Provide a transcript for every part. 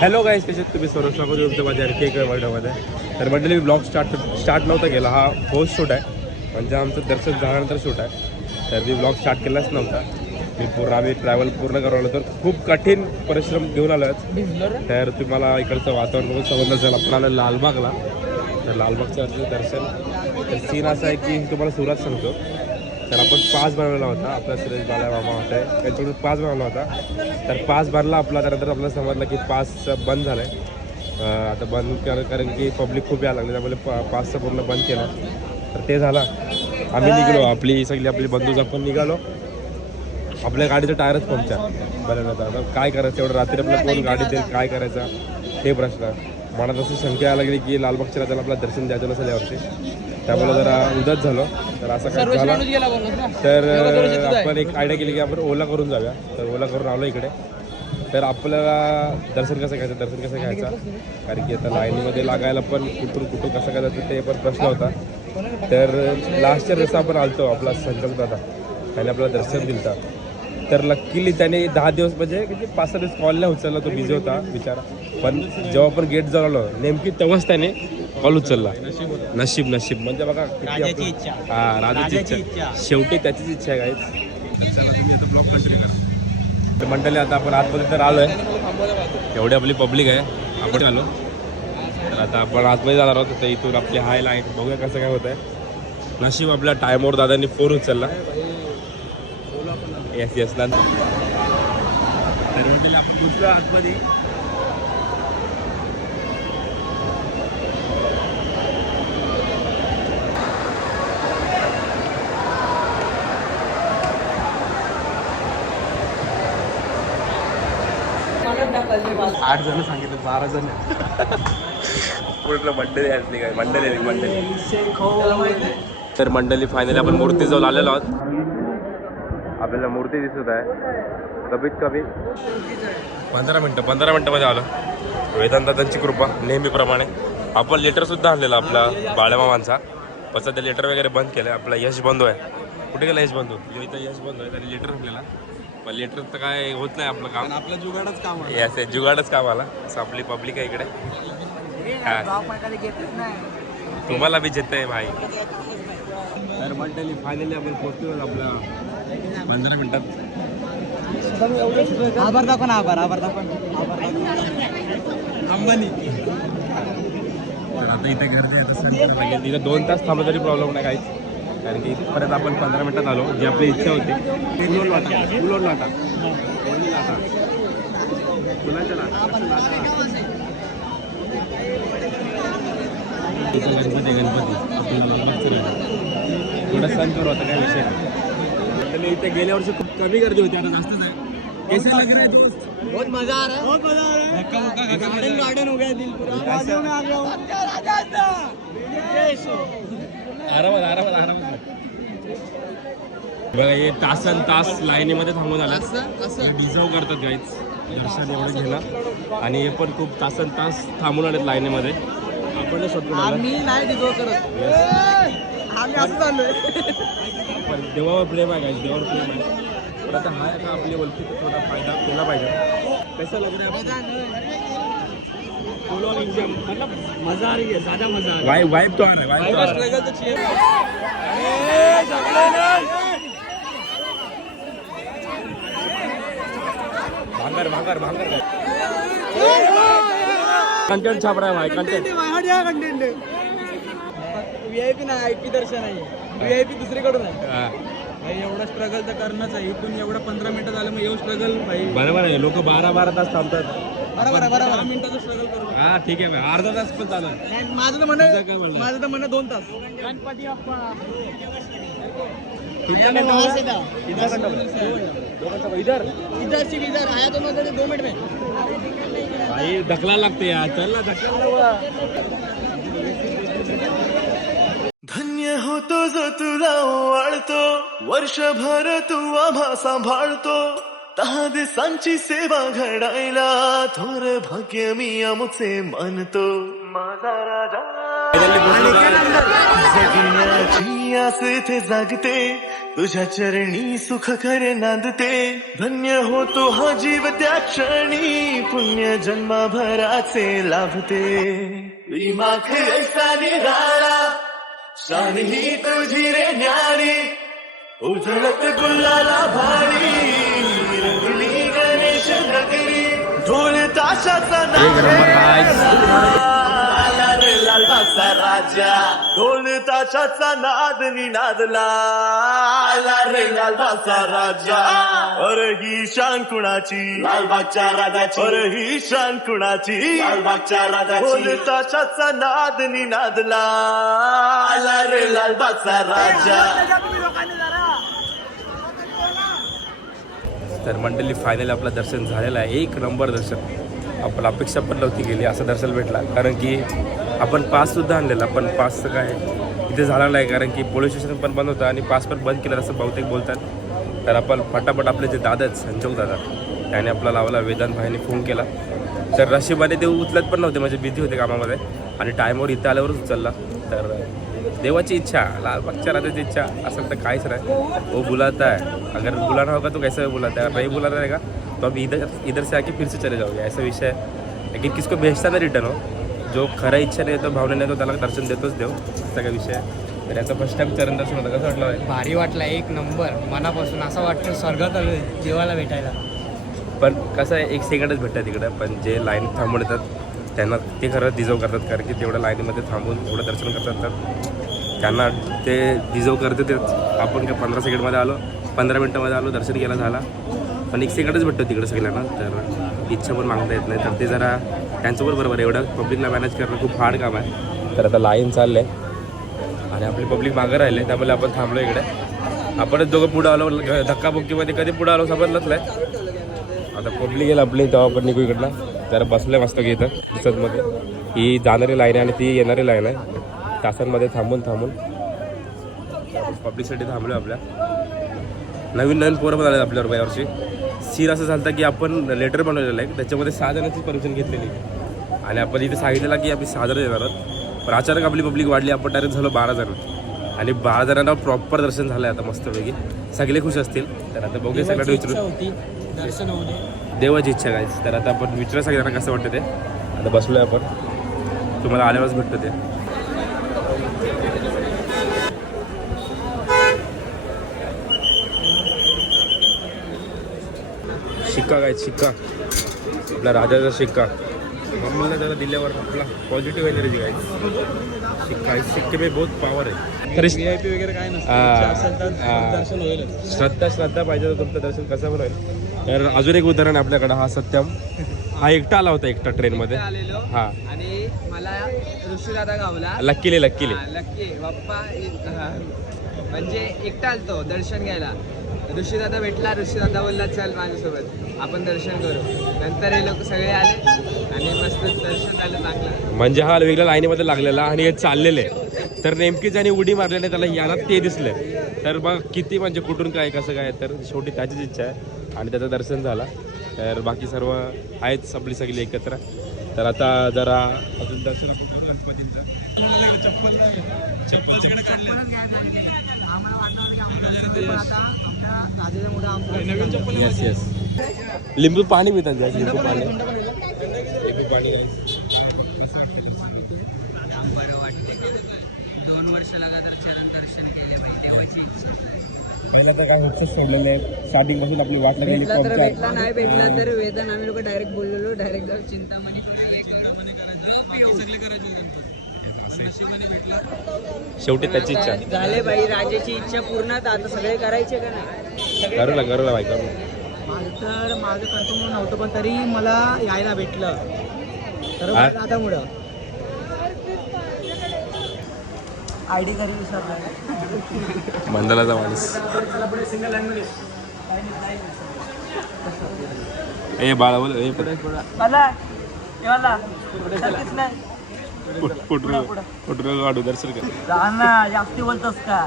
Hello गाईस कसे तुम्ही? सर्व स्वागत माझ्या आणखी एक व्हिडिओमध्ये तर म्हटलं मी ब्लॉग स्टार्ट स्टार्ट नव्हता केला. हा पोस्ट शूट आहे. म्हणजे आमचं दर्शन झाल्यानंतर शूट आहे. तर मी ब्लॉग स्टार्ट केलाच नव्हता. मी पूर्ण आम्ही ट्रॅव्हल पूर्ण करून आलो. तर खूप कठीण परिश्रम घेऊन आलो तर तुम्हाला इकडचं वातावरण बघून समजलं असेल आपण आलं लालबागला. तर लालबागचं दर्शन. तर सीन असं आहे की तुम्हाला सुरुवात सांगतो. तर आपण पास बनवला होता. आपला सुरेश बाला मामा होते. त्यांच्याकडून पास बनवला होता. तर पास भरला आपला. त्यानंतर आपल्याला समजलं की पास बंद झालं आहे आता बंद कर कारण की पब्लिक खूप यायला लागली. त्यामुळे पा पाचचं पूर्ण बंद केलं. तर ते झालं. आम्ही निघलो. आपली सगळी आपली बंधूच आपण निघालो. आपल्या गाडीचं टायरच पंक्चर. बरं आता काय करायचं? एवढं रात्री आपल्या कोण गाडी देईल? काय करायचं? ते प्रश्न. मनात असं शंका यायला लागली की लालबागच्या राजाला आपल्याला दर्शन द्यायचं नसेल यावर्षी त्यामुळे जरा उदास झालो. तर असं काय झालं. तर आपण एक आयडिया केली की आपण ओला करून जाऊया. तर ओला करून आलो इकडे. तर आपल्याला दर्शन कसं घ्यायचं दर्शन कसं घ्यायचं? कारण की आता लाईनीमध्ये लागायला पण कुठून कुठून कसं काय जायचं ते पण प्रश्न होता. तर लास्टच्या जसं आपण आलतो आपला संकल्प दादा. त्याने आपल्याला दर्शन दिलं. तर लकीली त्याने दहा दिवस म्हणजे किती पाच सहा दिवस कॉल नाही उचलला तो बिझी होता बिचारा. पण जेव्हा आपण गेट आलो नेमकी तेव्हाच त्याने कॉल उचलला. नशीब नशीब. म्हणजे बघा किती हा राजाची इच्छा. शेवटी त्याचीच इच्छा आहे काय तर मंडळी आता आपण आतमध्ये तर आलोय. एवढी आपली पब्लिक आहे. आपण आलो. तर आता आपण आतमध्ये जाणार आहोत. तर इथून आपली हाय लाईन बघूया कसं काय होत आहे नशीब आपल्या टायमवर दादांनी फोन उचलला. येस येस ना तर आपण दुसऱ्या आतमध्ये. आठ जण सांगितलं बारा जण. पूर्ण मंडळी असली काय? मंडळी मंडळी. तर मंडळी फायनली आपण मूर्ती जाऊन आलेलो आहोत. आपल्याला मूर्ती दिसत आहे. कमीत कमी? पंधरा मिनटं पंधरा मिनटामध्ये आलं. वेदांतांची कृपा नेहमीप्रमाणे. आपण लेटर सुद्धा आणलेला आपला बाळमामांचा. पण सध्या लेटर वगैरे बंद केलं आपला यश बंधू आहे. कुठे गेला यश बंधू? यो इथं यश बंधू आहे. त्याने लेटर आणलेला. पण लेटर तर काय होत नाही आपलं काम. आपलं जुगाडच काम आहे. जुगाडच काम आला. असं आपली पब्लिक आहे इकडे. हा. तुम्हाला बी जित आहे भाई तर मंडळी फायनली आपण पोहोचलो आपल्या पंधरा मिनिटात. आभार दाखव ना आभार आभार दाखव. अंबानी. आता इथे गर्दी आहे म्हणजे तिथं दोन तास थांबलं तरी प्रॉब्लेम नाही काहीच. कारण की इथपर्यंत आपण पंधरा मिनिटात आलो जी आपली इच्छा होती. फुलोर लाटा फुलोर लाटा कोणी लाटा फुलाच्या लाटा कसं लाटा इथं गणपती आहे, गणपती. आपल्याला लालबागचं राजा. थोडं सण करू आता काय विषय नाही. मी इथे गेल्या वर्षी खूप कमी गर्दी होती आता जास्तच आहे कैसे लग रहा है दोस्त? बहुत मजा आ रहा है। बहुत मजा आ रहा है. गार्डन गार्डन हो। गया दिल पूरा. वादियों में आ गया हूँ. आरामात आरामात आरामात. बघा हे तासन तास लाईनीमध्ये थांबून आला डिझर्व करतात गाईच दर्शन एवढं घेणं आणि हे पण खूप तासन तास थांबून आलेत लाईनीमध्ये. आपण शॉर्ट आम्ही नाही डिझो करत. आम्ही असं चाललोय देवावर प्रेम आहे गाईज देवावर प्रेम आहे. पण आता हा का आपली वलकी थोडा फायदा केला पाहिजे. कैसा लग रहा है फुल ऑन एग्जाम मतलब मजा आ रही है ज्यादा मजा आ वाइब वाइब तो आ रहा है वाइब तो आ रहा है. तो चाहिए। भांगर भांगर भांगर। कंटेंट छाप रहा है भाई कंटेंट कंटेंट व्हीआयपी नाही आयपी दर्शन आहे. व्हीआयपी दुसरीकडून आहे. भाई एवढा स्ट्रगल तर करणंच आहे. इथून एवढं पंधरा मिनिटं झालं मग एवढं स्ट्रगल भाई. बरोबर आहे. लोक बारा बारा तास थांबतात. बरोबर आहे बरोबर मिनिटाचं स्ट्रगल करू हा ठीक आहे भाई अर्धा तास पण चालेल. नाही, माझं तर तुझं काय म्हणणं म्हणणं? माझं तर म्हणणं दोन तास. गणपती इधर? इधर से इधर. आया तो मैं दो मिनट में. भाई ढकला लागते यार. चल ना ढकला तुझ तुला वाळतो वर्षभर तू आम्हा सांभाळतो. दहा दिवसांची सेवा घडायला थोर भाग्य मी आमचे मानतो. माझा राजा. जगण्याची आस इथे जागते. तुझ्या चरणी सुख खरे नांदते. धन्य होतो हा जीव त्या क्षणी. पुण्य जन्माभराचे लाभते. विमाख ऐसा निराळा. शान ही तुझी रे न्यारी उजळत गुलाला भारी रंगली गणेश नगरी ढोल ताशाचा लालबागचा राजा. ढोल ताशाचा नाद निनादला. आला रे लालबागचा राजा. अरे ही शान कुणाची? लालबागच्या राजाची. अरे ही शान कुणाची? लालबागच्या राजाची. ढोल ताशाचा नाद निनादला. आला रे लालबागचा राजा. तर मंडळी फायनली आपलं दर्शन झालेलं आहे. एक नंबर दर्शन. आपण अपेक्षा पण नव्हती गेली असं दर्शन भेटला. कारण की आपण पाससुद्धा आणलेला पण पासचं काय इथे झाला नाही. कारण की पोलीस स्टेशन पण बंद होतं आणि पास पण बंद केलं असं बहुतेक बोलतात. तर आपण फटाफट आपले जे दादा आहेत संजोग दादा त्याने आपला लावला वेदांत भाईने फोन केला. तर नशिबाने ते उचलत पण नव्हते म्हणजे बिझी होते कामामध्ये. आणि टायमवर इथं आल्यावरच उचलला. तर देवाची इच्छा लालबागच्या राजाची इच्छा असेल तर काहीच नाही. वो बुलाता है अगर बुलाना होगा तो कैसे बुलाता है अगर नहीं बुलाना रहेगा तो अब इधर इधर से आके फिर से चले जाओगे ऐसा विषय है लेकिन किसको भेजता ना रिटर्न हो जो खरा इच्छा नाही तो भावना नाही तो त्याला दर्शन देतोच देव. असा काय विषय आहे. तर याचा फर्स्ट टाइम चरण दर्शन होतं कसं वाटलं? भारी वाटला. एक नंबर. मनापासून असं वाटतं स्वर्गात आलोय जेवायला भेटायला. पण कसं आहे एक सेकंडच भेटतात तिकडं. पण जे लाईन थांबून येतात त्यांना ते खरं डिझर्व करतात. कारण की तेवढ्या लाईनीमध्ये थांबून एवढं दर्शन करतात तर. त्यांना ते डिझर्व करते ते आपण काय पंधरा सेकंडमध्ये आलो पंधरा मिनटामध्ये आलो दर्शन केलं झाला. पण एक सेकंडच भेटतो तिकडं सगळ्यांना तर इच्छा पण मागता येत नाही. तर ते जरा त्यांच्याबरोबर बरोबर एवढं पब्लिकला मॅनेज करणं खूप हार्ड काम आहे. तर आता लाईन चाललं आहे आणि आपली पब्लिक मागं राहिले त्यामुळे आपण थांबलो इकडे. आपणच दोघं पुढं आलो धक्काबुक्कीमध्ये कधी पुढं आलो समजलंच नाही. आता पब्लिक येईल आपली तेव्हा आपण निघू इकडला जरा बसलं मस्त की इथं दिसतमध्ये ही जाणारी लाईन आहे आणि ती येणारी लाईन आहे. तासांमध्ये थांबून थांबून. पब्लिकसाठी थांबलो आपल्या. नवीन नवीन पोरं पण आले आपल्यावर यावर्षी. सीन असं झालं की आपण लेटर बनवलेलं आहे. त्याच्यामध्ये सहा जणांची परमिशन घेतलेली. आणि आपण इथे सांगितलेलं की आम्ही सहा जण येणार आहोत. पण अचानक आपली पब्लिक वाढली. आपण डायरेक्ट झालो बारा जण. आणि बारा जणांना प्रॉपर दर्शन झालं आहे आता मस्तपैकी. सगळे खुश असतील. तर आता बघूया सगळ्यांना विचारू देवाची इच्छा काय तर आता आपण विचारा सगळ्यांना कसं वाटतं ते. आता बसलोय आपण. तुम्हाला आल्यावरच भेटतं ते. शिक्का काय शिक्का. आपला राजाचा शिक्का. मम्मीला जरा दिल्यावर आपला पॉझिटिव्ह एनर्जी काय. शिक्का सिक्के में बहुत पावर आहे. तरी व्ही आय पी वगैरे काय नसतं. श्रद्धा श्रद्धा पाहिजे तर तुमचं दर्शन कसं पण होईल. तर अजून एक उदाहरण आहे आपल्याकडं हा सत्यम. हा एकटा आला होता एकटा ट्रेनमध्ये आलेलो. हा. आणि मला ऋषीदादा गावला. लक्कीले लक्कीले. हा, लक्की. बाप्पा. म्हणजे एकटा आलतो दर्शन घ्यायला. ऋषीदादा भेटला ऋषीदादा बोलला चल माझ्यासोबत आपण दर्शन करू. नंतर हे लोक सगळे आले आणि मस्त दर्शन झालं चांगलं. म्हणजे हा वेगळ्या लाईनीमध्ये लागलेला आणि हे चाललेले. तर नेमकीच आणि उडी मारलेले त्याला याला ते दिसले. तर मग किती म्हणजे कुठून काय कसं काय तर शेवटी त्याचीच इच्छा आहे. आणि त्याचं दर्शन झाला. तर बाकी सर्व आहेच आपली सगळी एकत्र. तर आता जरा अजून दर्शन आपण करू गणपतींचं. चप्पल चप्पल तिकडे काढले येस येस लिंबू पाणी पितात जास्त लिंबू पाणी. लिंबू पाणी बरं वाटते दोन वर्ष लगातार चरण दर्शन केले पाहिजे देवाची. इच्छा पहिला तर काय होतं सोडलेले स्टार्टिंगपासून आपली वाट लागलेली भेटला तर. भेटला नाही भेटला तर वेदन. आम्ही लोक डायरेक्ट बोललेलो डायरेक्ट जाऊ चिंतामणी चिंतामणी शेवटी त्याची इच्छा. झाले बाई राजाची इच्छा पूर्ण. आता सगळे करायचे का नाही? करूला करूला बाई करू माझं तर माझं कन्फर्म नव्हतं पण तरी मला यायला भेटलं. तर हा? दादामुळं आय डी घरी विसरला मंदलाचा माणूस. ए बाळा बोल. ए मला जास्ती बोलतोस का?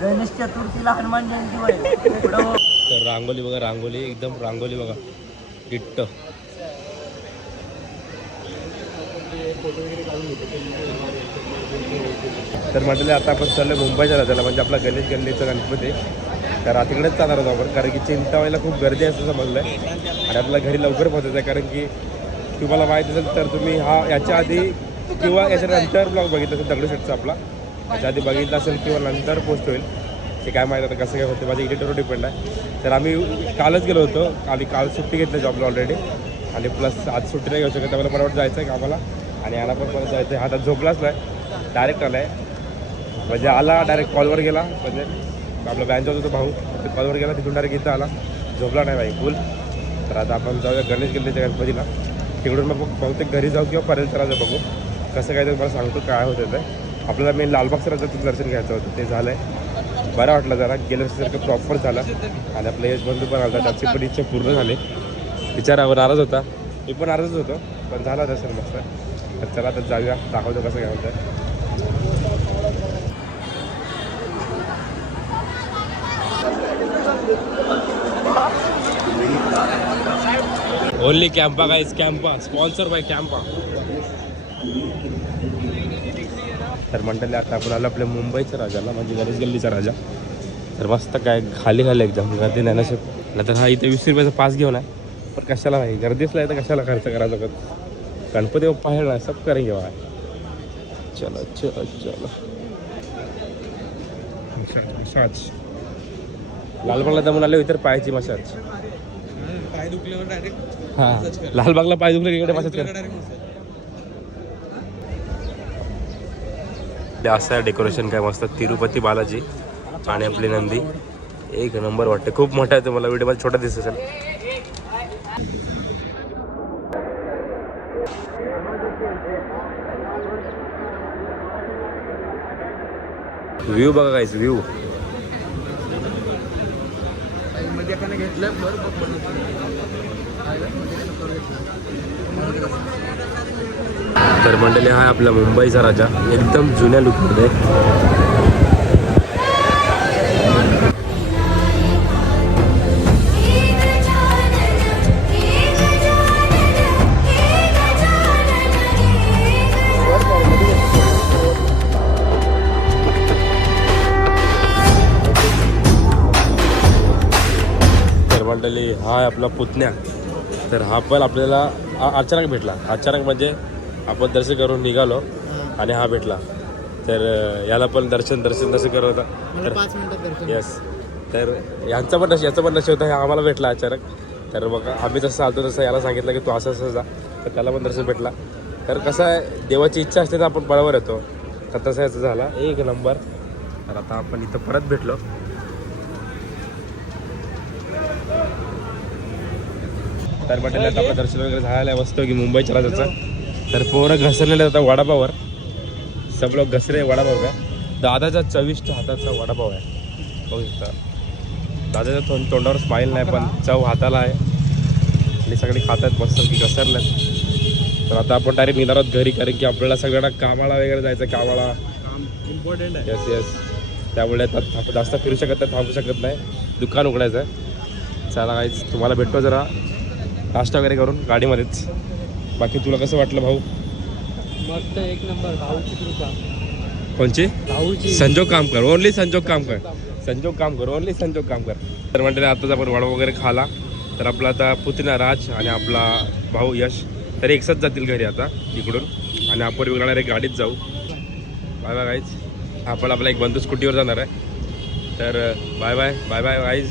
गणेश चतुर्थीला हनुमान जयंती होय. पुढं तर रांगोली बघा रांगोली एकदम रांगोली बघा. गिट्ट तर म्हटलं आता आपण चाललो मुंबईच्या राजाला म्हणजे आपला गणेश गल्लीचा गणपती. तर तिकडेच जाणार आहोत आपण कारण की चिंतावाईला खूप गर्दी असं समजलं आहे आणि आपल्याला घरी लवकर पोहोचायचं आहे कारण की तुम्हाला माहीत असेल तर तुम्ही हा याच्या आधी किंवा याच्यानंतर ब्लॉग बघितला असेल दगडूशेठचा आपला. याच्या आधी बघितला असेल किंवा नंतर पोस्ट होईल. ते काय माहीत आता कसं काय होते माझ्या एडिटरवर डिपेंड आहे. तर आम्ही कालच गेलो होतो. आम्ही काल सुट्टी घेतली जॉबला ऑलरेडी आणि प्लस आज सुट्टी नाही घेऊ शकत आम्हाला परवड जायचं आहे कामाला. आणि याला पण परत जायचं आहे हा आता झोपलाच नाही. डायरेक्ट आला आहे म्हणजे आला डायरेक्ट कॉलवर गेला. म्हणजे आपला बँच होतो भाऊ. ते कॉलवर गेला तिथून डायरेक्ट इथं आला. झोपला नाही भाई फुल तर आता आपण जाऊया गणेश गल्लीच्या गणपतीला. तिकडून मग बहुतेक घरी जाऊ किंवा पर्यंत राजा बघू. कसं काय ते मला सांगतो काय होतं ते. आपल्याला मी लालबाग राजाचं दर्शन घ्यायचं होतं ते झालं आहे बरं वाटलं जरा गेल्यासारखं प्रॉपर झालं. आणि आपलं यशबंधू पण आला त्याची पण इच्छा पूर्ण झाली. विचारावर नाराज होता. मी पण नाराजच होतो पण झाला दर्शन मस्त. तर चला तर जाऊया दाखवतो कसं काय होतं only Campa guys Campa sponsor by Campa तर मंडळी आता आपण आलो आपल्या मुंबईच्या राजाला म्हणजे गणेश गल्लीचा राजा. तर मस्त काय खाली खाली एकदम गर्दी नाही नसेल तर हा इथे वीस रुपयाचा पास घेऊन आहे. पण कशाला भाई गर्दीच नाही तर कशाला खर्च करायचा का गणपती बाप्पा आहे ना सब करेंगे भाई चलो चलो चलो. मसाज लालबागला जमून आले तर पायाची मसाज पाय दुखल्यावर डायरेक्ट हा. लालबागला पाय दुखले इकडे मसाज कर. ते असं डेकोरेशन काय मस्त. तिरुपती बालाजी आणि आपली नंदी. एक नंबर वाटते. खूप मोठा आहे तुम्हाला. व्हिडिओ छोटा दिसत असेल. व्ह्यू बघा काहीच व्ह्यू. घेतलं तर मंडळी हा आपला मुंबईचा राजा. एकदम जुन्या लुकमध्ये. मंडळी हा आहे आपला पुतण्या. तर हा पण आपल्याला अचानक भेटला. अचानक म्हणजे आपण दर्शन करून निघालो आणि हा भेटला. तर याला पण दर्शन दर्शन दर्शन करत होता येस तर यांचं पण नशीब याचं पण नशीब होतं हे आम्हाला भेटला अचानक. तर मग आम्ही जसं आलतो तसं याला सांगितलं की तू असं असं जा तर त्याला पण दर्शन भेटला. तर कसं आहे देवाची इच्छा असते तर आपण बरोबर येतो. तर तसं याचं झाला. एक नंबर. तर आता आपण इथं परत भेटलो. तर म्हटलं आता आपलं दर्शन वगैरे झालेलं आहे. मस्त की मुंबईच्या राजाचं तर पोरं घसरलेले होता वडापावर सब लोक घसरे वडापाव का? दादाचा चविष्ट हाताचा वडापाव आहे. बघू शकता. दादाच्या तोंड तोंडावर स्माईल नाही पण चव हाताला आहे. आणि सगळे खातात मस्त की घसरल्यात तर आता आपण डायरेक्ट निघणार आहोत घरी कारण की आपल्याला सगळ्यांना कामाला वगैरे जायचं कामाला. इम्पॉर्टंट आहे येस येस त्यामुळे आता थांब- जास्त फिरू शकत नाही थांबू शकत नाही. दुकान उघडायचं आहे चला काहीच तुम्हाला भेटतो जरा. नाश्ता वगैरे करून गाडीमध्येच. बाकी तुला कसं वाटलं भाऊ? मस्त एक नंबर भाऊची कृपा. कोणची? भाऊची. संजोग काम कर ओनली संजोग काम कर संजोग काम कर ओनली संजोग काम कर तर म्हणते आताच आपण वडा वगैरे खाला. तर आपला आता पुतण्या राज आणि आपला भाऊ यश. तर एकसाथ जातील घरी आता इकडून. आणि आपण वेगळ्या एक गाडीत जाऊ. बाय बाय गाईज आपण आपला एक बंधू स्कूटीवर जाणार आहे. तर bye bye bye bye guys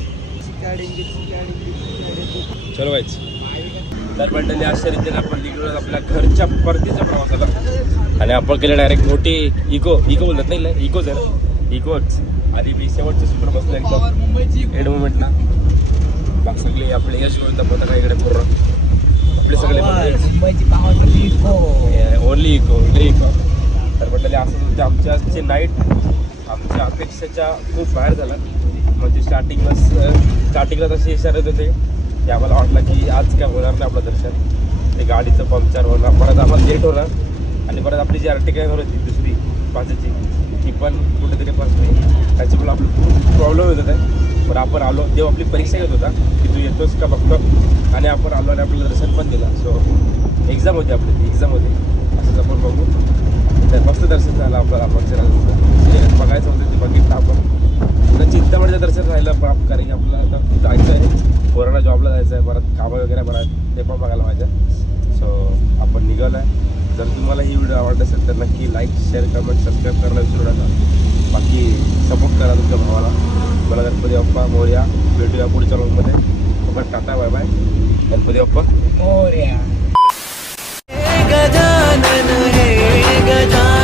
चलो गाईज तर मंडळी अशा रीतीने आपण निघलो आपल्या घरच्या परतीच्या प्रवासाला आणि आपण केलं डायरेक्ट मोठी इको इको बोलत नाही इकोच आहे ना? इकोच आणि मी शेवटच्या सुपर बसलो एकदम. मुंबईची एड मोमेंटला बाकी सगळे आपले यश गोविंद पथक इकडे पूर्ण. आपले सगळे ओनली इको ओनली इको तर म्हटलं असं म्हणजे आमच्या आजची नाईट आमच्या अपेक्षेच्या खूप बाहेर झाला. म्हणजे स्टार्टिंगला स्टार्टिंगला तसे इशारत होते की आम्हाला वाटलं की आज काय होणार नाही आपलं दर्शन. ते गाडीचं पंक्चर होणार. परत आम्हाला लेट होणार. आणि परत आपली जी आर्टिकल होती दुसरी पाचची ती पण कुठेतरी फसली त्याच्यामुळे आपलं प्रॉब्लेम येत होता पण आपण आलो देव आपली परीक्षा घेत होता की तू येतोस का बघतो आणि आपण आलो आणि आपलं दर्शन पण दिलं. सो एक्झाम होती आपली ती एक्झाम होती. असंच आपण बघू. तर मस्त दर्शन झालं आपल्याला. आपण बघायचं होतं ते बघितलं आपण. तर चिंतामणीचं दर्शन राहिलं पण कारण की आपल्याला आता जायचं आहे. पोराला जॉबला जायचं आहे परत कामं वगैरे आहेत ते पण बघायला पाहिजे. सो आपण निघालो आहे जर तुम्हाला ही व्हिडिओ आवडत असेल तर नक्की लाईक शेअर कमेंट सबस्क्राईब करायला विसरू नका. बाकी सपोर्ट करा तुमच्या भावाला. मला गणपती बाप्पा मोर्या भेटूया पुढच्या रोगमध्ये आपण tata bye bye Ganpati Bappa Gajanan हे गजानन.